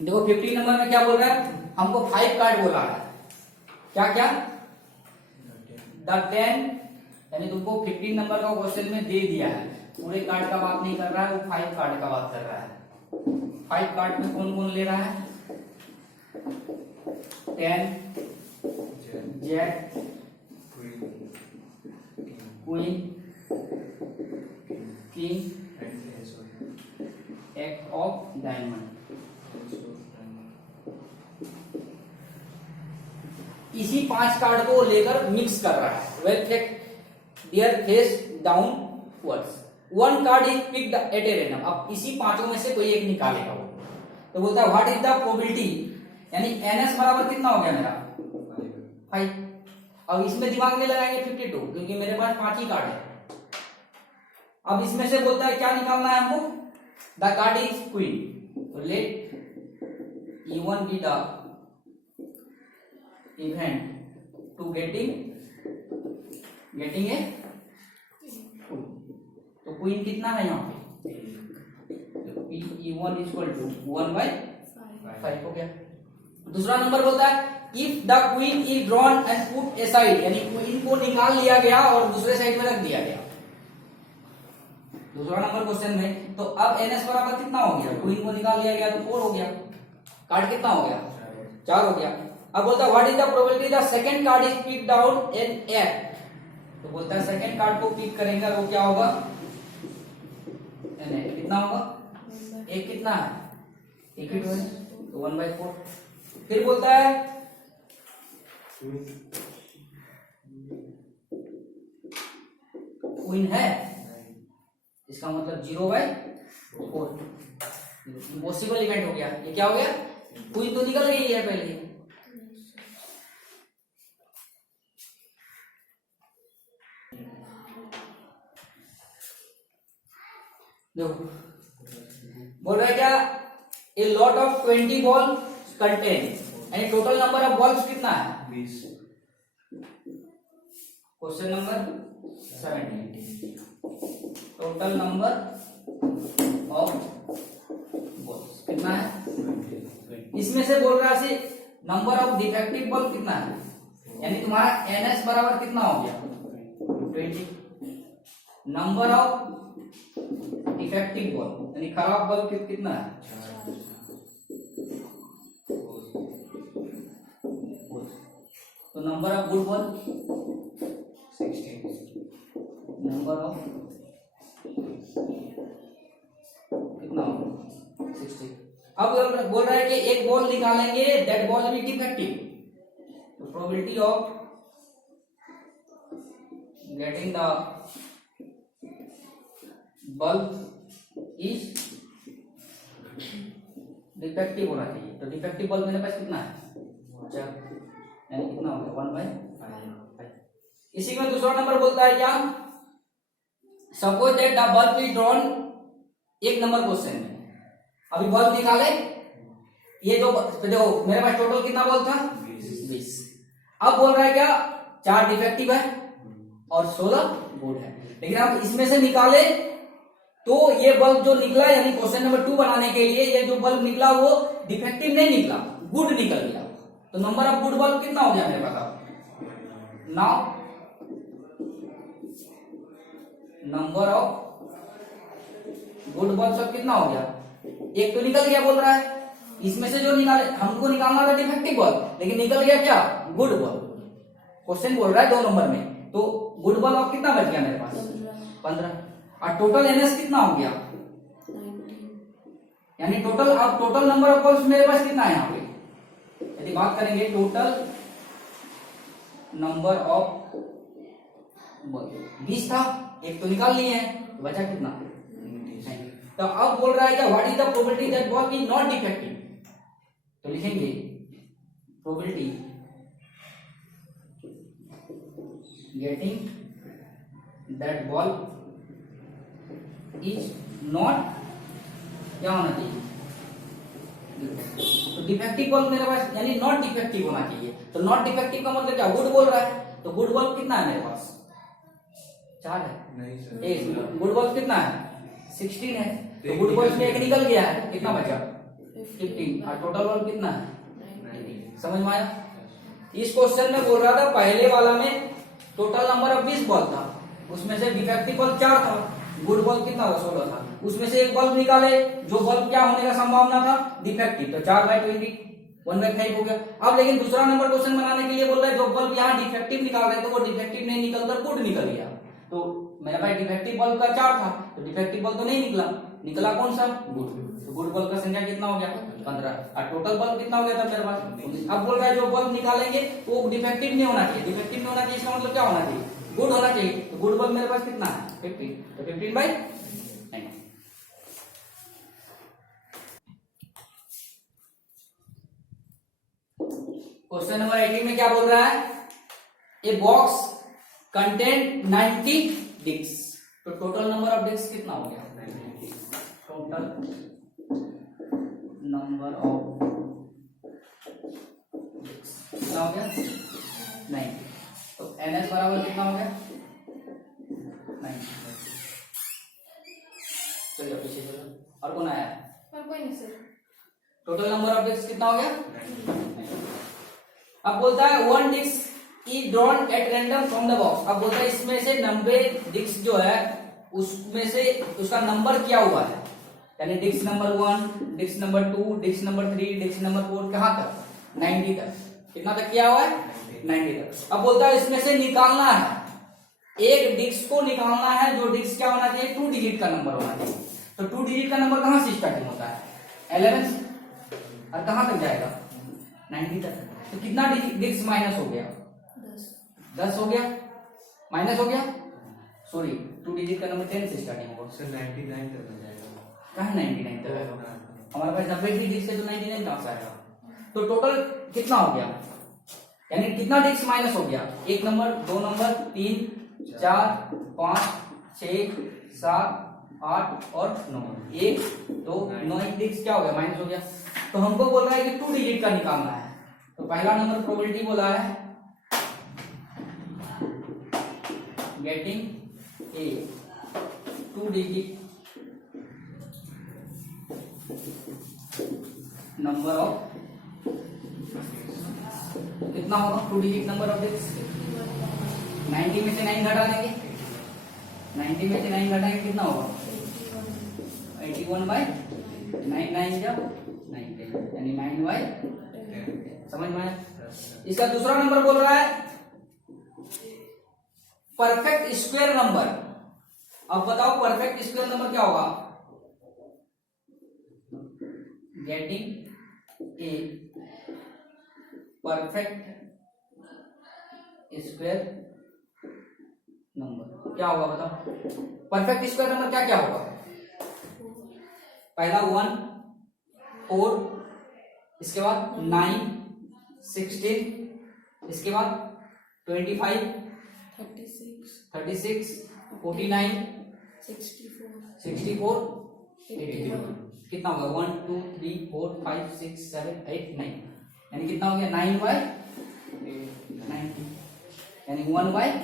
देखो 15 नंबर में क्या बोल रहा है, हमको 5 कार्ड बोला है। क्या क्या? द 10, यानी तुमको 15 नंबर का क्वेश्चन में दे दिया है, पूरे कार्ड का बात नहीं कर रहा है, वो 5 कार्ड का बात कर रहा है। 5 कार्ड में कौन कौन ले रहा है? 10, jack, queen, king, ace of diamond. इसी 5 कार्ड को लेकर मिक्स कर रहा है। Well flip their face downwards, 1 card is picked at a random. अब इसी 5 में से कोई एक निकालेगा वो। तो बोलता है व्हाट इज द प्रोबेबिलिटी, यानी एनएस बराबर कितना हो गया मेरा 5। अब इसमें दिमाग में लगाएंगे 52, क्योंकि मेरे पास 5 ही कार्ड है। अब इसमें से बोलता है क्या निकालना है हमको, द कार्ड इज क्वीन। तो let E1 be the event to getting a, तो क्वीन कितना है यहाँ पे, E1 इक्वल टू 1/5 हो गया। दूसरा नंबर बोलता है if the queen is drawn and put aside, यानी क्वीन को निकाल लिया गया और दूसरे साइड में रख दिया गया। दूसरा नंबर क्वेश्चन में, तो अब एनएस बराबर कितना हो गया, क्वीन को निकाल लिया गया तो 4 हो गया, कार्ड कितना हो गया 4 हो गया। अब बोलता है what is the probability the second card is pick down in F. तो बोलता है सेकंड कार्ड को पिक करेंगे वो क्या होगा, कितना होगा, एक कितना है, एक ही तो 1/4। फिर बोलता है क्वीन है, इसका मतलब 0/4। इम्पॉसिबल इवेंट हो गया। ये क्या हो गया, क्वीन तो निकल गई है पहले। देखो बोल रहा है क्या, a lot of 20 ball contain, यानी टोटल नंबर ऑफ बॉल्स कितना है 20। Question number 17, total number of balls कितना है। इसमें से बोल रहा है नंबर ऑफ डिफेक्टिव बॉल कितना है, यानी तुम्हारा एनएस बराबर कितना हो गया 20। नंबर ऑफ डिफेक्टिव बॉल यानी खराब बॉल कितना है, तो number of good ball 16। Number of कितना होगा 60। अब बोल रहा है कि एक बॉल निकालेंगे that ball will be defective, तो probability of getting the bulb is defective होना चाहिए। तो डिफेक्टिव बल्ब मेरे पास कितना है 4, यानी कितना हो गया 1/5। इसी में दूसरा नंबर बोलता है क्या, suppose that the bulb is drawn, एक नंबर क्वेश्चन में अभी बल्ब निकाले, ये जो देखो मेरे पास टोटल कितना बल्ब था 20। अब बोल रहा है क्या 4 डिफेक्टिव है और 16 गुड है, लेकिन अब इसमें से निकाले तो ये बल्ब जो निकला, यानी क्वेश्चन नंबर 2 बनाने के लिए ये जो बल्ब निकला वो डिफेक्टिव नहीं निकला, गुड निकल गया। तो नंबर ऑफ गुड बल्ब कितना हो गया मेरे पास, now number of good bulb सब कितना हो गया, एक तो निकल गया बोल रहा है। इसमें से जो निकाले, हमको निकालना था डिफेक्टिव बल्ब, लेकिन निकल गया क्या गुड बल्ब। क्वेश्चन बोल रहा है 2 नंबर में, तो गुड बल्ब अब कितना बच गया मेरे पास 15। और टोटल एनएस कितना हो गया 19, यानी टोटल, अब टोटल नंबर ऑफ बल्ब मेरे पास कितना है यहाँ पे, यदि बात करेंगे टोटल नंबर ऑफ बल्ब 20 था, एक तो निकाल लिए हैं, तो बचा कितना 19। तो अब बोल रहा है क्या what is the probability that bulb is not defective, तो लिखेंगे probability getting that bulb is not, क्या होना चाहिए, तो डिफेक्टिव बल्ब मेरे पास यानी नॉट डिफेक्टिव होना चाहिए। तो नॉट डिफेक्टिव का मतलब क्या, गुड बोल रहा है, तो गुड बल्ब कितना है मेरे पास 4 है, नहीं सर, एक गुड बल्ब कितना है 16 है, तो गुड बल्ब में एक निकल गया है, कितना बचा 15 और टोटल बल्ब कितना है? समझ में आया? इस क्वेश्चन में बोल रहा था पहले वाला में टोटल नंबर ऑफ 20 बल्ब था, उसमें से डिफेक्टिव बल्ब 4 था, गुड बल्ब कितना था? 16 था। उसमें से एक बल्ब निकाले जो बल्ब क्या होने का संभावना था? डिफेक्टिव, तो 4/20 1/5 हो गया। अब लेकिन दूसरा नंबर क्वेश्चन बनाने के लिए बोल रहा है जो बल्ब यहाँ डिफेक्टिव निकाल रहे हैं तो वो डिफेक्टिव नहीं निकलकर गुड निकल गया। तो मेरे पास डिफेक्टिव बल्ब का 4 था, तो डिफेक्टिव बल्ब तो नहीं निकला, निकला कौन सा? गुड। तो गुड बल्ब का संख्या कितना हो गया? 15। और टोटल बल्ब कितना हो गया था मेरे पास? अब बोल रहा है जो बल्ब निकालेंगे वो डिफेक्टिव नहीं होना चाहिए। डिफेक्टिव नहीं होना चाहिए इसका मतलब क्या होना चाहिए? गुड होना चाहिए। तो गुड बल्ब मेरे पास कितना है? 15। तो 15/9। क्वेश्चन नंबर 18 में क्या बोल रहा है? A box content 90 disc. तो टोटल नंबर ऑफ डिस्क कितना हो गया? टोटल नंबर ऑफ डिस्क कितना हो गया? 9। तो NS बराबर कितना हो गया? 9। चलिए पीछे चलो। और कौन आया? और कोई नहीं sir. Total number of disc कितना हो गया? अब बोलता है 1 disc is drawn at random from the box. अब बोलता है इसमें से 90 डिस्क जो है उसमें से उसका नंबर क्या हुआ है, यानी disc number 1, disc number 2, disc number 3, disc number 4 कहां तक? 90 तक। कितना तक किया हुआ है? 90 तक। अब बोलता है इसमें से निकालना है, एक डिस्क को निकालना है जो डिस्क क्या होना चाहिए? 2 डिजिट का नंबर होना चाहिए। तो 2 डिजिट का नंबर कहां से स्टार्टिंग होता है? 11 और कहां तक जाएगा? 90 तक। तो कितना डिस्क माइनस हो गया? 10 हो गया, माइनस हो गया, सॉरी 2 डिजिट का नंबर 10 से स्टार्टिंग होगा। सर 99 तक हो जाएगा। कहां 99 तक आएगा? हमारे पास 90 डिस्क है तो 99 कहां से आएगा? तो टोटल कितना हो गया, यानी कितना डिस्क माइनस हो गया? 1 नंबर, 2 नंबर, 3, 4, 5, 6, 7, 8 और 9। 1, 2, 9 डिस्क क्या हो गया? माइनस हो गया। तो हमको बोल रहा है कि 2 डिजिट का निकालना है। तो पहला नंबर प्रोबेबिलिटी बोला है getting a 2 digit number of, कितना होगा 2 डिजिट नंबर ऑफ डिस्क? 90 में से 9 घटा देंगे, 90 में से 9 घटाएंगे कितना होगा? 81/9, 9 जब 9 यानी 9/10। समझ में आया? इसका दूसरा नंबर बोल रहा है परफेक्ट स्क्वायर नंबर। अब बताओ परफेक्ट स्क्वायर नंबर क्या होगा? Getting a perfect square number क्या होगा बताओ? परफेक्ट स्क्वायर नंबर क्या क्या होगा? पहला 1, 4, इसके बाद 9, 16, इसके बाद 25, 36, 49, 64, 81। कितना होगा? 1, 2, 3, 4, 5, 6, 7, 8, 9 यानी कितना हो गया? 9/90 यानी 1/10।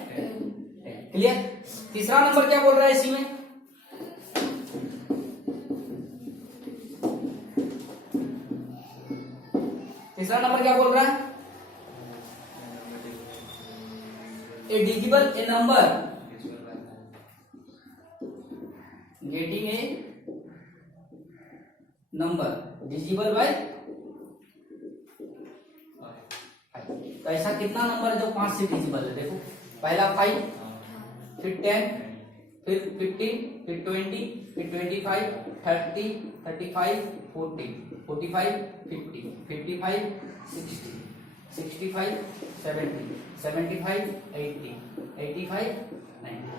क्लियर? तीसरा नंबर क्या बोल रहा है इसी में? तीसरा नंबर क्या बोल रहा है? A divisible a number getting a number divisible by 5। तो ऐसा कितना नंबर है जो 5 से डिजिबल है? देखो पहला 5, फिर 10, फिर 15, फिर 20, फिर 25, 30, 35, 40, 45, 50, 55, 60, 65, 70, 75, 80, 85, 90।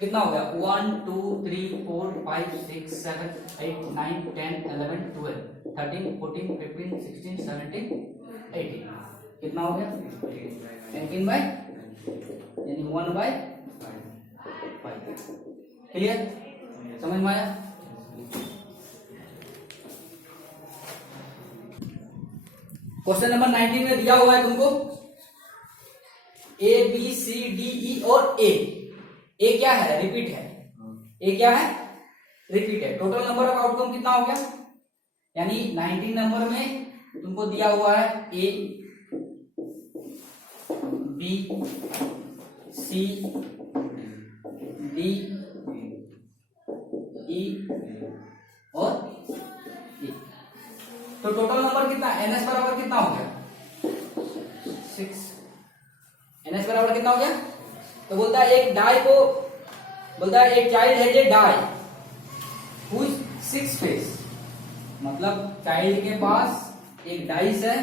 कितना हो गया? 1, 2, 3, 4, 5, 6, 7, 8, 9, 10, 11, 12, 13, 14, 15, 16, 17, 18। कितना हो गया? 18/, यानी 1/5। क्लियर? समझ में आया? क्वेश्चन नंबर 19 में दिया हुआ है तुमको A B C D E और A क्या है? रिपीट है। A क्या है? रिपीट है। टोटल नंबर ऑफ आउटकम कितना हो गया? यानी 19 नंबर में तुमको दिया हुआ है ए, बी, सी, डी, ई और ई। तो टोटल नंबर कितना, एनएस बराबर कितना हो गया 6। एनएस बराबर कितना हो गया? तो बोलता है एक डाई को, बोलता है एक चाइल्ड है जे डाई हुई 6 फेस, मतलब चाइल्ड के पास एक डाइस है।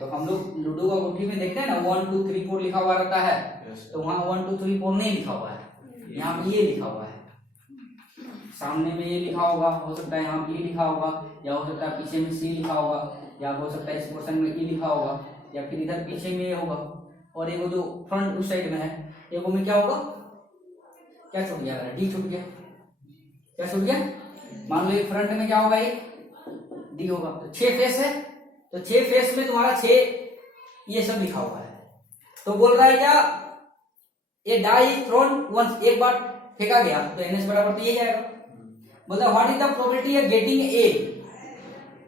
तो हम लोग लूडो का गुट्ठी में देखते हैं ना 1 2 3 4 लिखा हुआ रहता है, तो वहां 1 2 3 4 नहीं लिखा हुआ है, यहाँ पे ये लिखा हुआ है। सामने में ये लिखा होगा, हो सकता है यहाँ बी लिखा होगा, या हो सकता है पीछे में सी लिखा होगा, या हो सकता है इस पोर्शन में ई लिखा होगा, या फिर इधर पीछे में ये होगा, और एगो जो फ्रंट उस साइड में है एगो में क्या होगा, क्या छूट गया, डी छूट गया। क्या छूट गया? मान लो फ्रंट में क्या होगा, एक डी होगा। तो 6 फेस है, तो 6 फेस में तुम्हारा 6 ये सब लिखा हुआ है। तो बोल रहा है क्या, ये डाई थ्रोन वंस, एक बार फेंका गया, तो एनएस बराबर तो यही आएगा। बोलता what is the probability of getting a,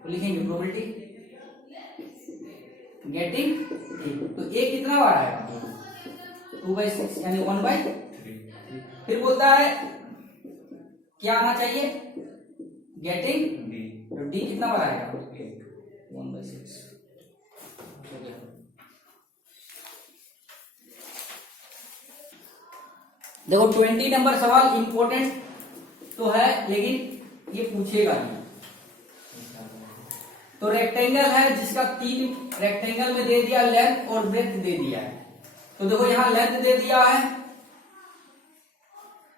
तो लिखेंगे प्रोबेबिलिटी गेटिंग ए। तो ए कितना बार आएगा 2/6 यानी 1/3। फिर बोलता है क्या आना चाहिए, गेटिंग डी, तो डी कितना बार आएगा 1/6। देखो 20 नंबर सवाल इंपॉर्टेंट तो है, लेकिन ये पूछेगा नहीं। तो रेक्टेंगल है जिसका 3 रेक्टेंगल में दे दिया लेंथ और ब्रेथ दे दिया है। तो देखो यहां लेंथ दे दिया है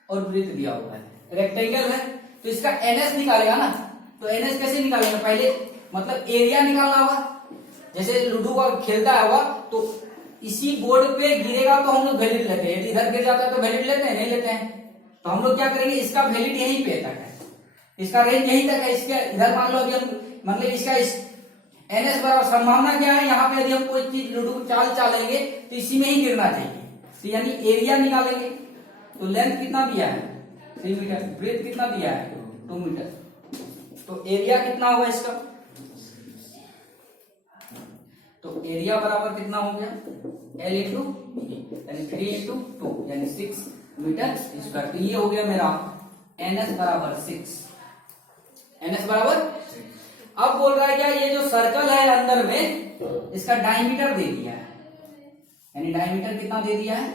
और ब्रेथ दिया हुआ है, रेक्टेंगल है, तो इसका एनएस निकालेगा ना। तो एनएस कैसे निकालेगा, पहले मतलब एरिया निकालना होगा। जैसे लूडो का खेलता होगा तो इसी बोर्ड पे गिरेगा तो हम लोग वैलिड लेते हैं, यदि इधर गिर जाता है तो वैलिड लेते हैं, नहीं लेते हैं। तो हम लोग क्या करेंगे, इसका वैलिड यहीं पे तक है, इसका रेंज यहीं तक है, इसके इधर मान लो अभी हम मतलब इसका इस एनएस बराबर संभावना क्या है, यहाँ पे यदि हम कोई चीज लूडो चाल चालेंगे तो इसी में ही गिरना चाहिए। तो यानी एरिया निकालेंगे। तो लेंथ कितना दिया है 3 मीटर, ब्रेथ कितना दिया है 2 मीटर, तो एरिया कितना होगा इसका, तो एरिया बराबर कितना हो गया L इंटू यानी 3 इंटू 2 यानी 6 मीटर स्क्वायर। तो ये हो गया मेरा NS बराबर 6, NS बराबर। अब बोल रहा है क्या, ये जो सर्कल है अंदर में इसका डायमीटर दे दिया है, यानी डायमीटर कितना दे दिया है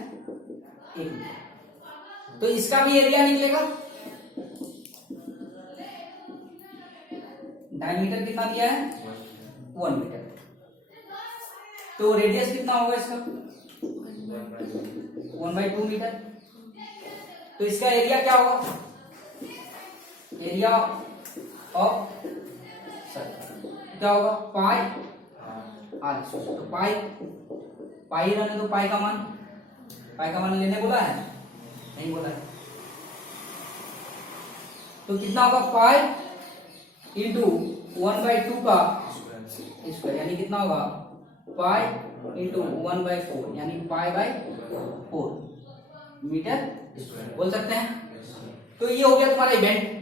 1 मीटर। तो इसका भी एरिया निकलेगा, डायमीटर कितना दिया है 1 मीटर। तो रेडियस कितना होगा इसका 1/2 मीटर। तो इसका एरिया क्या होगा, एरिया ऑफ सर्कल क्या होगा पाई आर। तो पाई रहने दो, पाई का मान लेने बोला है, नहीं बोला है। तो कितना होगा पाई इंटू 1/2 का स्क्वायर, यानी कितना होगा पाई इंटू 1/4 यानी पाई/4 मीटर बोल सकते हैं। तो ये हो गया तुम्हारा इवेंट।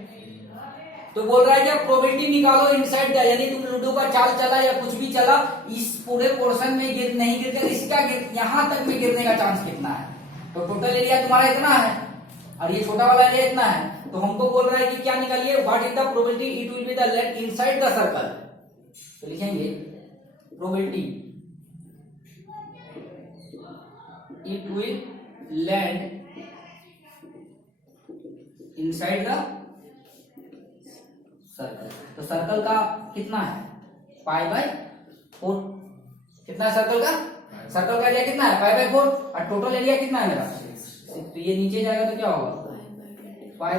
तो बोल रहा है क्या, प्रोबेबिलिटी निकालो इनसाइड द, यानी तुम लूडो का चाल चला या कुछ भी चला, इस पूरे पोर्शन में नहीं गिरते, इसका यहां तक में गिरने का चांस कितना है। तो टोटल एरिया तुम्हारा इतना है और ये छोटा वाला एरिया इतना है। तो हमको बोल रहा है कि क्या निकालिए, what is the probability it will be the land inside the circle. तो लिखेंगे probability it will land inside the circle. तो सर्कल का कितना है पाई/4, कितना है सर्कल का, सर्कल का एरिया कितना है पाई/4 और टोटल एरिया कितना है मेरा 6। तो ये नीचे जाएगा तो क्या होगा पाई/,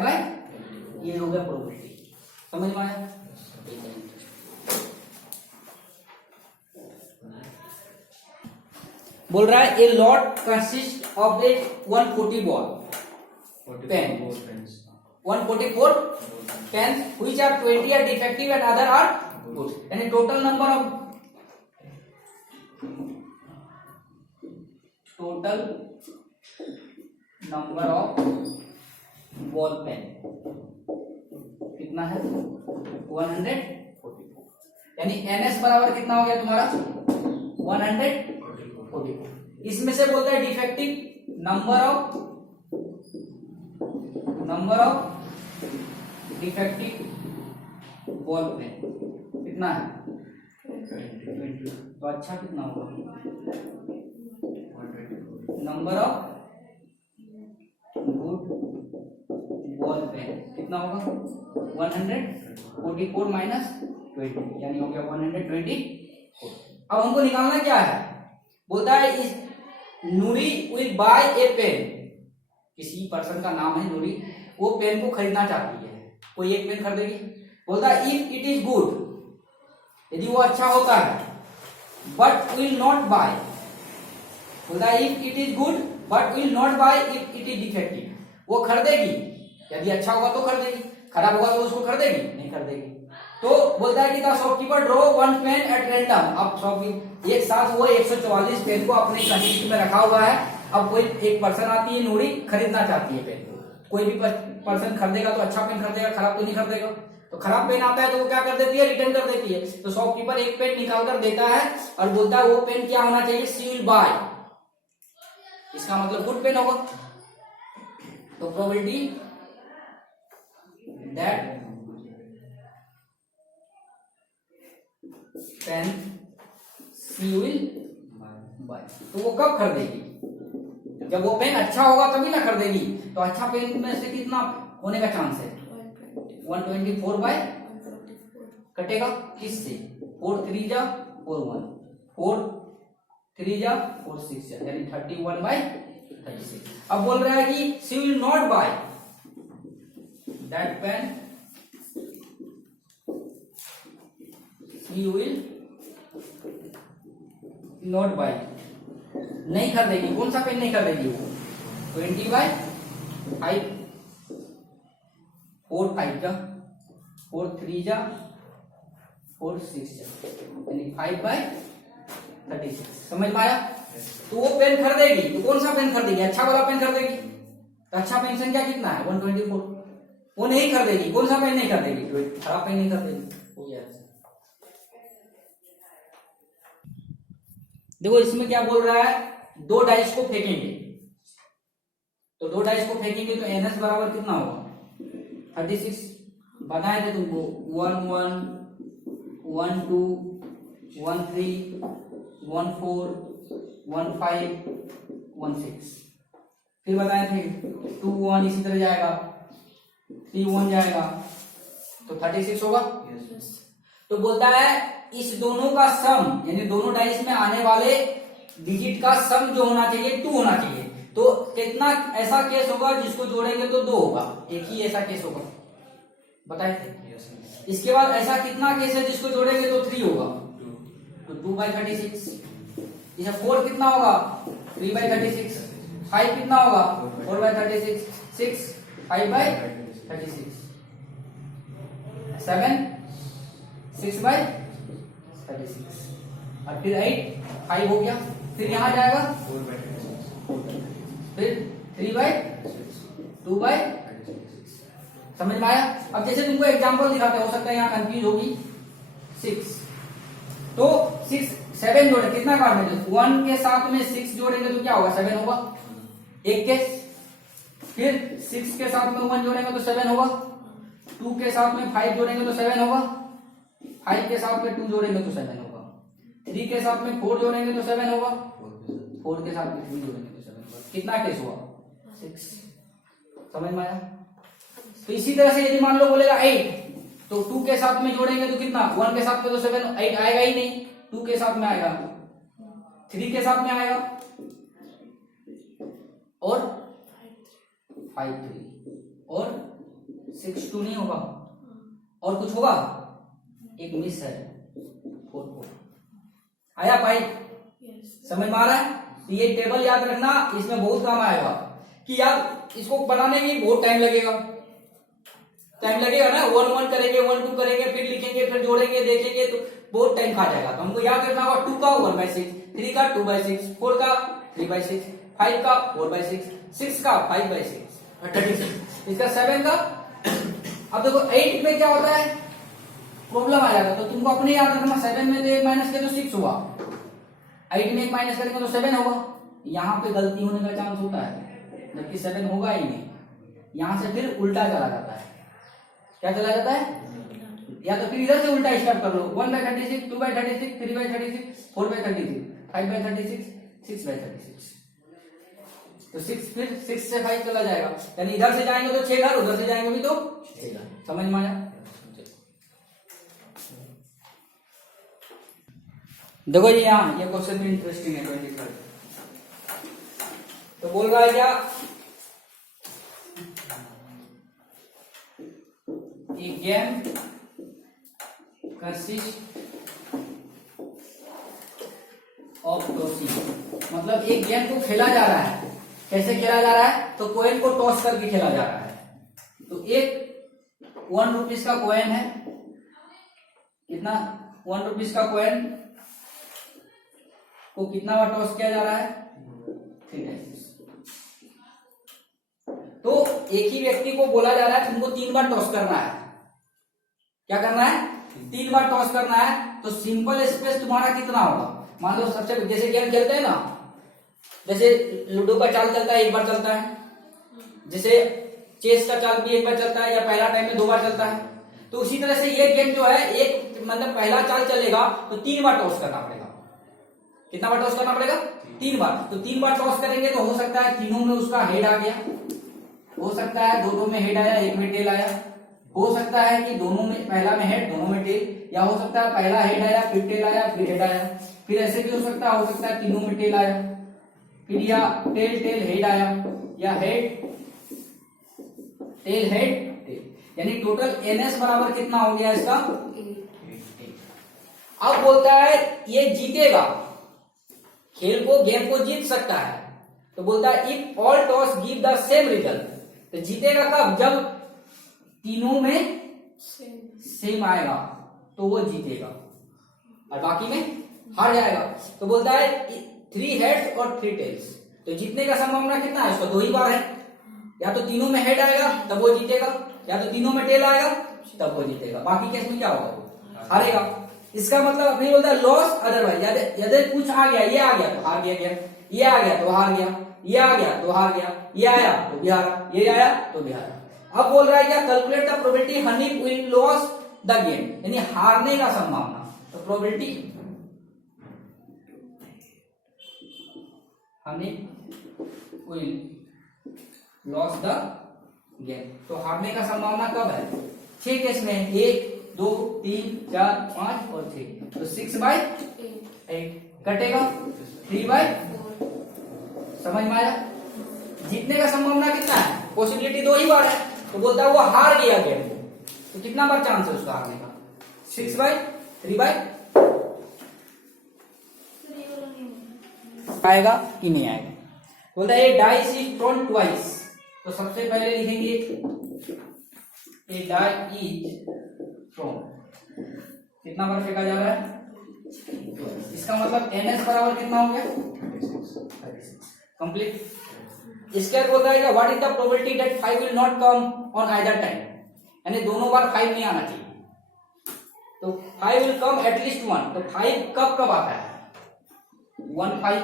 ये हो गया प्रोबेबिलिटी। समझ में आया। बोल रहा है a lot consist of a 140 ball pen, 144 pens which are 20 are defective and other are good, यानी total number of ball pen 144, यानी NS बराबर कितना हो गया तुम्हारा 144। इसमें से बोलता है defective number of defective ball pen कितना है 20। तो अच्छा कितना होगा number of good ball pen कितना होगा 144 माइनस 20 यानी हो गया 124। अब हमको निकालना क्या है, बोलता है इस नूरी विल बाय ए पेन, किसी पर्सन का नाम है नूरी, वो पेन को खरीदना चाहती है, कोई एक पेन खरीदेगी। बोलता है इफ इट इज गुड, यदि वो अच्छा होता है, बट विल नॉट बाय, बोलता है if it is good but will not buy if it is defective, वो खरीदेगी यदि अच्छा होगा तो खरीदेगी, खराब होगा तो उसको खरीदेगी नहीं खरीदेगी। तो बोलता है कि the shopkeeper draw one pen at random, अब शॉपकीपर एक साथ वो 144 पेन को अपने कंट्री में रखा हुआ है। अब कोई एक पर्सन आती है नूरी, खरीदना चाहती है पेन को, कोई भी पर्सन खरीदेगा तो अच्छा पेन खरीदेगा, खराब तो नहीं खरीदेगा। तो खराब पेन आता है तो वो क्या कर देती है, रिटर्न कर देती है। तो शॉपकीपर एक पेन निकाल कर देता है और बोलता है वो पेन क्या होना चाहिए, शी विल बाय, इसका मतलब गुड पेन होगा। तो probability that pen she will buy, तो वो कब खरीदेगी, जब वो पेन अच्छा होगा तभी ना खरीदेगी। तो अच्छा पेन में से कितना होने का चांस है 124 बाय कटेगा किससे 4 3 जा 4 1 4 3 जा 4 6 जा, यानी 31 बाय 36। अब बोल रहा है कि she will not buy that pen, she will not buy, नहीं खरीदेगी। कौन सा पेन नहीं खरीदेगी वो 20 बाय 5 4 5 जा 4 3 जा 4 6 जा, यानी 5 बाय 36। समझ में आया। तो वो पेन खरीदेगी, तो कौन सा पेन खरीदेगी, अच्छा वाला पेन खरीदेगी। तो अच्छा पेन संख्या कितना है 124, वो नहीं खरीदेगी। कौन सा पेन नहीं खरीदेगी, खराब पेन नहीं खरीदेगी। हो गया। देखो इसमें क्या बोल रहा है, दो डाइस को फेंकेंगे, तो दो डाइस को फेंकेंगे तो एनएस बराबर कितना होगा 36 बताए थे तुमको 1 1 1 2 1 3 1 4 1 5 1 6, फिर बताए थे 2 1 इसी तरह जाएगा, 3 1 जाएगा, तो 36 होगा। तो बोलता है इस दोनों का सम, यानी दोनों डाइस में आने वाले डिजिट का सम जो होना चाहिए 2 होना चाहिए। तो कितना ऐसा केस होगा जिसको जोड़ेंगे तो 2 होगा, एक ही ऐसा केस होगा बताए थे। इसके बाद ऐसा कितना केस है जिसको जोड़ेंगे तो 3 होगा, तो 2 बाई 36। इसे 4 कितना होगा 3 बाई 36, 5 कितना होगा 4 बाई 36, 6 5 बाई 36, 7 6 बाई 36, और फिर 8 5 हो गया, फिर यहाँ जाएगा 4 बाई 36, फिर 3 बाई 2 बाई। समझ में आया। अब जैसे तुमको एग्जांपल दिखाते हो सकता है यहाँ कंफ्यूज होगी 6, तो 6 7 जोड़े कितना काटने, 1 के साथ में 6 जोड़ेंगे तो क्या होगा 7 होगा एक केस, फिर 6 के साथ में 1 जोड़ेंगे तो 7 होगा, 2 के साथ में 5 जोड़ेंगे तो 7 होगा, 5 के साथ में 2 जोड़ेंगे तो 7 होगा, 3 के साथ में 4 जोड़ेंगे तो 7 होगा, 4 के साथ में 3 जोड़ेंगे तो 7 होगा। कितना केस हुआ 6। समझ में आया। तो इसी तरह से यदि मान लो बोलेगा 8, तो 2 के साथ में जोड़ेंगे तो कितना, 1 के साथ में तो 7 8 आएगा ही नहीं, 2 के साथ में आएगा, 3 के साथ में आएगा, और 5 3, और 6 2 नहीं होगा, और कुछ होगा एक मिस है 4 4 आया भाई। समझ में आ रहा है। तो ये टेबल याद रखना, इसमें बहुत काम आएगा कि यार इसको बनाने में बहुत टाइम लगेगा ना, 1 1 करेंगे 1 2 करेंगे, फिर लिखेंगे, फिर जोड़ेंगे, देखेंगे, तो बहुत टाइम खा जाएगा। तो हमको याद रखना होगा 2 का 1 बाई 6, 3 का 2 बाई 6, 4 का 3 बाई 6, 5 का 4 बाई 6, 6 का 5 बाई 6, 36, इसका 7 का। अब देखो 8 में क्या होता है, प्रॉब्लम आ जाएगा। तो तुमको अपने याद रखना 7 में से 1 माइनस किया तो 6 हुआ, 8 में 1 माइनस करेंगे तो 7 होगा। यहाँ पे गलती होने का चांस होता है, जबकि 7 होगा ही नहीं। यहाँ से फिर उल्टा चला जाता है। क्या चला जाता है? या तो फिर इधर से उल्टा स्टार्ट कर लो, 1/36, 2/36, 3/36, 4/36, 5/36, 6/36। तो 6 फिर 6 से 5 चला जाएगा, यानी इधर से जाएंगे तो 6 घर, उधर से जाएंगे भी तो 6 घर। समझ में आया? देखो जी यहाँ ये क्वेश्चन भी इंटरेस्टिंग है। 23 तो बोल रहा है क्या, a game consists of tossing, मतलब एक गेम को खेला जा रहा है। कैसे खेला जा रहा है? तो कॉइन को टॉस करके खेला जा रहा है। तो एक 1 रुपीज का कॉइन है, कितना 1 रुपीज का कॉइन को कितना बार टॉस किया जा रहा है? 3 टाइम्स। तो एक ही व्यक्ति को बोला जा रहा है तुमको 3 बार टॉस करना है। क्या करना है? 3 बार टॉस करना है। तो सिंपल स्पेस तुम्हारा कितना होगा? मान लो सबसे जैसे गेम खेलते हैं ना, जैसे लूडो का चाल चलता है 1 बार चलता है, जैसे चेस का चाल भी 1 बार चलता है, या पहला टाइम में 2 बार चलता है। तो उसी तरह से ये गेम जो है, एक मतलब पहला चाल चलेगा तो 3 बार टॉस करना पड़ेगा। कितना बार टॉस करना पड़ेगा? 3 बार। तो 3 बार टॉस करेंगे तो हो सकता है तीनों में उसका हेड आ गया, हो सकता है दोनों में हेड आया, एक में टेल आया, हो सकता है कि दोनों में, पहला में हेड दोनों में टेल, या हो सकता है पहला हेड आया फिर टेल आया फिर हेड आया, फिर ऐसे भी हो सकता है तीनों में टेल आया, फिर या टेल टेल हेड आया, या हेड टेल हेड टेल, यानी टोटल एनएस बराबर कितना हो गया इसका? 8। अब बोलता है ये जीतेगा, खेल को, गेम को जीत सकता है। तो बोलता है if all toss give the same result, तो जीतेगा कब? जब तीनों में सेम आएगा तो वो जीतेगा, और बाकी में हार जाएगा। तो बोलता है 3 हेड्स और 3 टेल्स, तो जीतने का संभावना कितना है? उसका 2 ही बार है। या तो तीनों में हेड आएगा तब वो जीतेगा, या तो तीनों में टेल आएगा तब वो जीतेगा। बाकी केस में क्या होगा? हारेगा। इसका मतलब अपनी बोलता है लॉस अदरवाइज, यदि कुछ आ गया, ये आ गया तो हार गया गेम, ये आ गया तो हार गया, ये आ गया तो हार गया, ये आया तो भी हारा, ये आया तो भी हारा। अब बोल रहा है क्या? Calculate the probability Honey will loss the game, यानी हारने का संभावना। तो probability Honey will loss the game, तो हारने का संभावना कब है? 6 केस में, 1 2 3 4 5 और 6। तो 6/8 कटेगा 3/4। समझ में आया? जीतने का संभावना कितना है? पॉसिबिलिटी 2 ही बार है। तो बोलता है वो हार गया गेम को, तो कितना बार चांस है उसका हारने का? 6/3/4 आएगा कि नहीं आएगा? बोलता है डाइस इज थ्रोन ट्वाइस, तो सबसे पहले लिखेंगे ए डाई इज थ्रोन, कितना बार फेंका जा रहा है? इसका मतलब एनएस बराबर कितना हो गया? 36 कंप्लीट। इसके बाद बोलता है कि what is the probability that 5 will not come on either time, यानी दोनों बार 5 नहीं आना चाहिए। तो 5 विल कम एटलीस्ट 1, तो 5 कब कब आता है? 1 5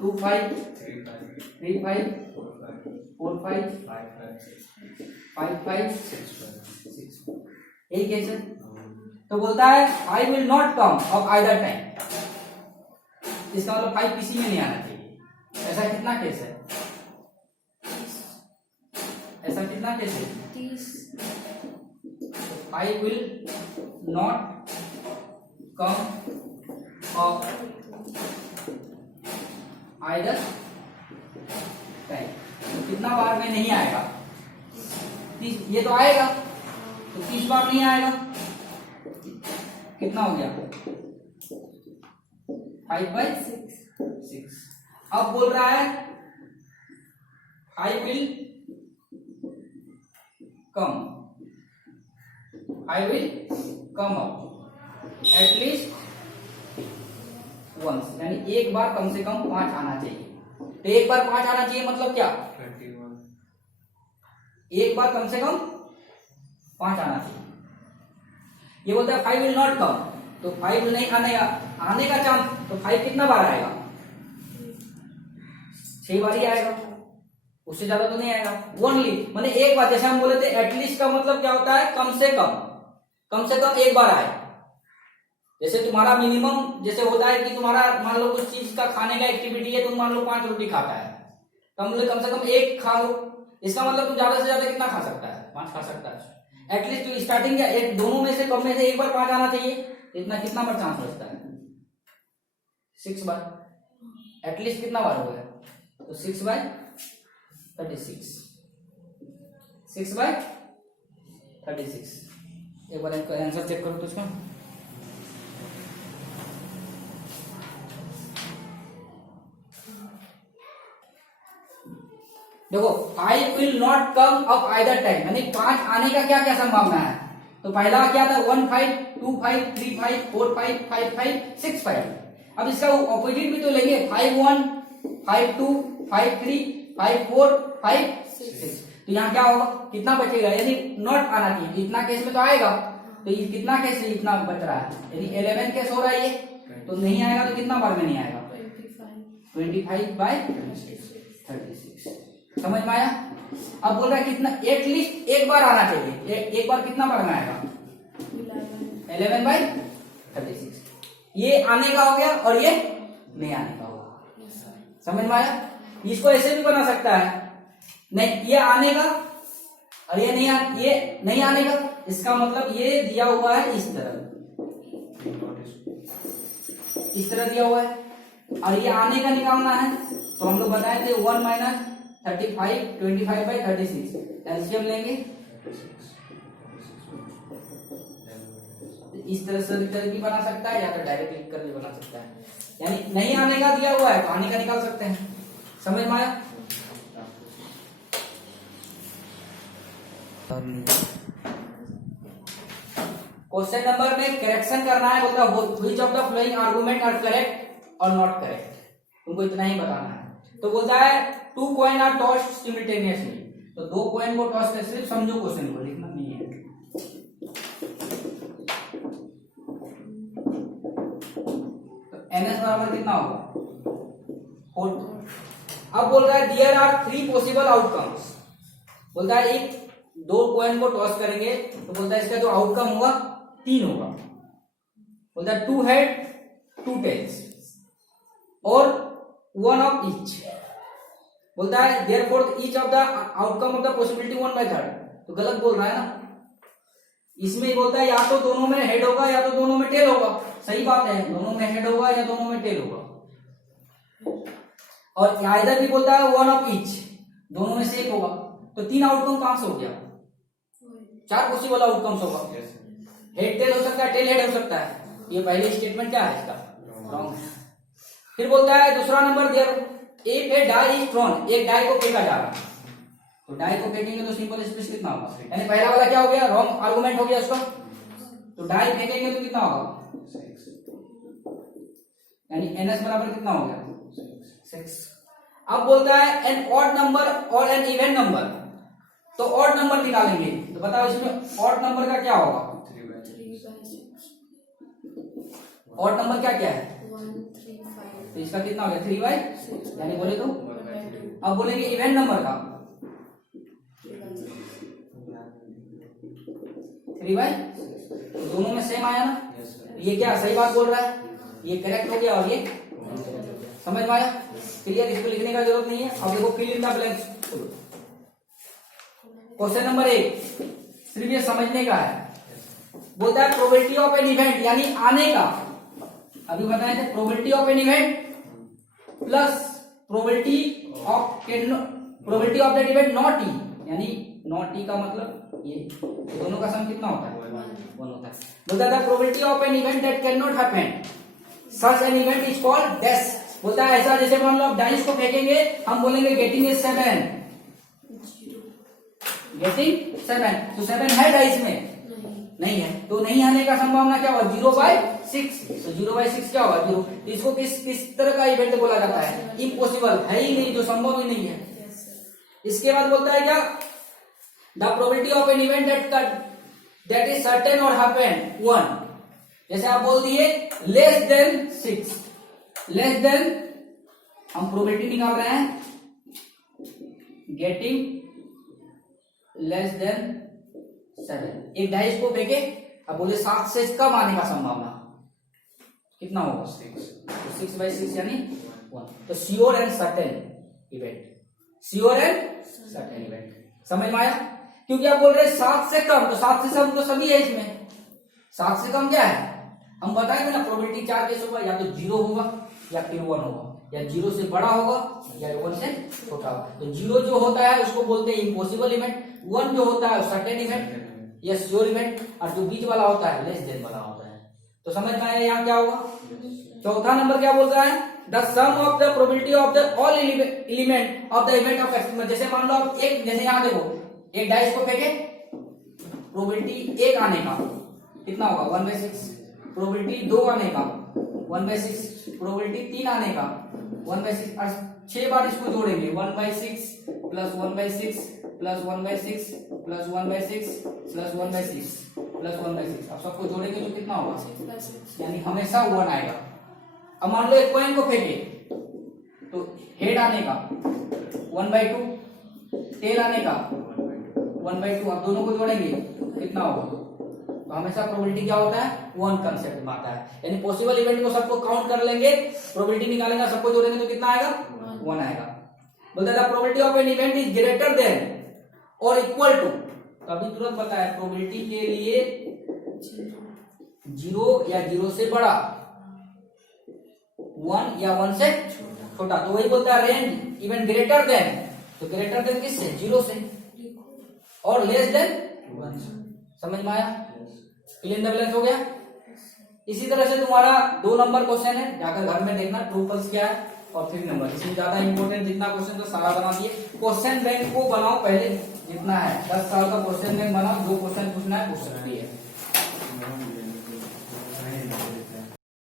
2 5 3 5 4 5 5 5 6। यही केस है। तो बोलता है 5 will not come of either time, इसका मतलब 5 किसी में नहीं आना चाहिए। ऐसा कितना केस है? ऐसा कितना केस है? 30। 5 will not come of either time, तो कितना बार में नहीं आएगा? 30। ये तो आएगा, तो 30 बार नहीं आएगा। कितना हो गया? 5/6। अब बोल रहा है 5 will come, 5 will come up at least once, यानी एक बार कम से कम 5 आना चाहिए। तो एक बार 5 आना चाहिए मतलब क्या? 21। एक बार कम से कम 5 आना चाहिए। ये बोलता है 5 विल नॉट कम, तो 5 नहीं आने का चांस, तो 5 कितना बार आएगा? 6 बार ही आएगा, उससे ज्यादा तो नहीं आएगा। ओनली माने एक बार, जैसे हम बोले थे एटलीस्ट का मतलब क्या होता है? कम से कम एक बार आए। जैसे तुम्हारा मिनिमम जैसे होता है कि तुम्हारा मान लो कुछ चीज का खाने का एक्टिविटी है, तुम मान लो 5 रोटी खाता है, कम से कम एक खा लो, इसका मतलब तुम ज्यादा से ज्यादा कितना खा सकता है? 5 खा सकता है एटलीस्ट। तो स्टार्टिंग का एक दोनों में से कम में से एक बार 5 आना चाहिए, इतना कितना बार चांस बचता है? 6 बार। एटलीस्ट कितना बार हो गया? तो 6 बाय 36, 6 बाय 36। एक बार इनका आंसर चेक करो तो इसका। देखो 5 will not come of either time, यानी 5 आने का क्या क्या संभावना है? तो पहला क्या था? 1 5 2 5 3 5 4 5 5 5 6 5। अब इसका ऑपोजिट भी तो लेंगे, 5 1 5 2 5 3 5 4 5 6। तो यहाँ क्या होगा? कितना बचेगा? यानी नॉट आना चाहिए, तो इतना केस में तो आएगा, तो ये कितना केस से इतना बच रहा है? यदि 11 केस हो रहा है ये, तो नहीं आएगा, तो कितना बार में नहीं आएगा? 25 बाय 36। समझ में आया? अब बोल रहा है कितना? एटलीस्ट एक बार आना चाहिए, एक बार कितना बार में आएगा? 11 बाय 36। ये आने का हो गया और ये नहीं आने का होगा। समझ में आया? इसको ऐसे भी बना सकता है, नहीं ये आने का और ये नहीं आने का। इसका मतलब ये दिया हुआ है इस तरह दिया हुआ है, और ये आने का निकालना है, तो हम लोग बताए थे 1 माइनस 35 25 बाई 36। एलसीएम लेंगे, इस तरह से भी बना सकता है, या तो डायरेक्ट लिख कर भी बना सकता है। यानी नहीं आने का दिया हुआ है तो आने का निकाल सकते हैं। समझ में आया? क्वेश्चन नंबर में करेक्शन करना है, बोलता है which of the following argument are correct or not correct, तुमको इतना ही बताना है। तो बोलता है 2 कॉइन आर टॉस्ड सिमिल्टेनियसली, तो 2 कॉइन को टॉस कर, सिर्फ समझो क्वेश्चन को, लिखना नहीं है। तो एनएस बराबर कितना होगा? 4। अब बोल रहा है देयर आर 3 पॉसिबल आउटकम्स, बोलता है एक 2 कॉइन को टॉस करेंगे, तो बोलता है इसका जो आउटकम होगा 3 होगा। बोलता है 2 हेड 2 टेल्स और 1 ऑफ ईच। बोलता है therefore each of the outcome of the possibility 1/3। तो गलत बोल रहा है ना, इसमें बोलता है या तो दोनों में हेड होगा या तो दोनों में टेल होगा। सही बात है, दोनों में हेड होगा या दोनों में टेल होगा। और आइदर भी बोलता है 1 ऑफ ईच, दोनों में से एक होगा। तो 3 आउटकम कहां से हो गया? 4 पॉसिबल आउटकम्स होगा। हेड टेल हो सकता है, टेल हेड हो सकता है। ये पहले स्टेटमेंट क्या है इसका? रॉन्ग है। फिर बोलता है दूसरा number, there if a die is thrown, एक डाई को फेंका जा रहा है, तो डाई को फेंकेंगे तो सिंपल स्पेस कितना होगा? यानी पहला वाला क्या हो गया? रॉन्ग आर्गुमेंट हो गया उसका। तो डाई फेंकेंगे तो कितना होगा? 6। यानी एनएस बराबर कितना हो गया? 6। अब बोलता है एन ऑड नंबर और एन इवन नंबर, तो ऑड नंबर निकालेंगे। तो बताओ इसमें ऑड नंबर का क्या होगा? 3/6। ऑड नंबर क्या क्या है? 1 3 5। तो इसका कितना हो गया? 3/6, यानी बोले तो। 1/2। अब बोलेंगे इवन नंबर का 3/6, तो दोनों में सेम आया ना। ये क्या सही बात बोल रहा है, ये करेक्ट हो गया और ये समझ में आया? क्लियर? इसको लिखने का जरूरत नहीं है। अब देखो fill in the blanks. Question number 1 सिर्फ ये समझने का है। बोलता है प्रोबेबिलिटी ऑफ एन इवेंट, यानी आने का, अभी बताए थे probability of an event plus probability of that event not E, यानी नॉट ई का मतलब ये दोनों का सम कितना होता है? 1 होता है। बोलता है probability of an event that can not happen, such an event is called dash. बोलता है ऐसा, जैसे मान लो आप डाइस को फेंकेंगे, हम बोलेंगे गेटिंग इज 7, गेटिंग 7, तो 7 है डाइस में? नहीं है, तो नहीं आने का संभावना क्या होगा? 0/6। तो 0/6 क्या होगा? 0। इसको किस तरह का इवेंट बोला जाता है? इम्पॉसिबल, है ही नहीं, जो संभव ही नहीं है। इसके बाद बोलता है क्या? The probability of an event that that is certain और हैपेंड 1, जैसे आप बोल दिए लेस देन 6, लेस देन, हम प्रोबेबिलिटी निकाल रहे हैं गेटिंग लेस देन 7। एक डाइस को फेंके, अब बोले 7 से कम आने का संभावना कितना होगा 6, तो 6/6 यानी 1। तो sure and certain event, sure and certain event, समझ में आया? क्योंकि आप बोल रहे हैं 7 से कम, तो 7 से कम तो सभी है इसमें, 7 से कम क्या है हम बताएंगे ना, प्रोबेबिलिटी 4 केस होगा, या तो 0 होगा या फिर 1 होगा, या 0 से बड़ा होगा या 1 से छोटा होगा। तो 0 जो होता है उसको बोलते हैं इम्पॉसिबल इवेंट, 1 जो होता है सर्टेन इवेंट या श्योर इवेंट, और जो बीच वाला होता है लेस देन वाला होता है। तो समझ में आया यहाँ क्या होगा? चौथा नंबर क्या बोल रहा है? The sum of the probability of the all element of the event of experiment. जैसे मान लो आप एक, जैसे यहाँ देखो एक डाइस को फेंके, प्रोबेबिलिटी 1 आने का कितना होगा 1/6, प्रोबेबिलिटी 2 आने का 1/6, प्रोबेबिलिटी 3 आने का 1/6, और 6 बार इसको जोड़ेंगे 1/6 plus 1/6 plus 1/6 plus 1/6 plus 1/6 plus 1/6, अब सबको जोड़ेंगे तो कितना होगा 6/6। यानी हमेशा 1 आएगा। अब मान लो एक कॉइन को फेंके तो हेड आने का 1/2, टेल आने का 1/2, अब दोनों को जोड़ेंगे कितना होगा? तो हमेशा प्रोबेबिलिटी क्या होता है 1 कंसेप्ट में आता है, यानी पॉसिबल इवेंट को सबको काउंट कर लेंगे, प्रोबेबिलिटी निकालेंगे, सबको जोड़ेंगे तो कितना आएगा 1 आएगा। बोलते हैं probability of an event is greater than और इक्वल टू, तो अभी तुरंत बताया प्रोबेबिलिटी के लिए 0 या 0 से बड़ा, 1 या 1 से छोटा, तो वही बोलता है रेंज इवन ग्रेटर देन, तो ग्रेटर देन किससे 0 से, और लेस देन 1 से। समझ में आया? क्लियर द बैलेंस हो गया? इसी तरह से तुम्हारा 2 नंबर क्वेश्चन है, जाकर घर में देखना ट्रू फॉल्स क्या है और 3 नंबर, इसमें ज्यादा इंपॉर्टेंट जितना क्वेश्चन तो सारा बना दिए। क्वेश्चन बैंक को बनाओ पहले, जितना है 10 साल का क्वेश्चन बैंक बनाओ, जो क्वेश्चन पूछना है पूछ सकती है।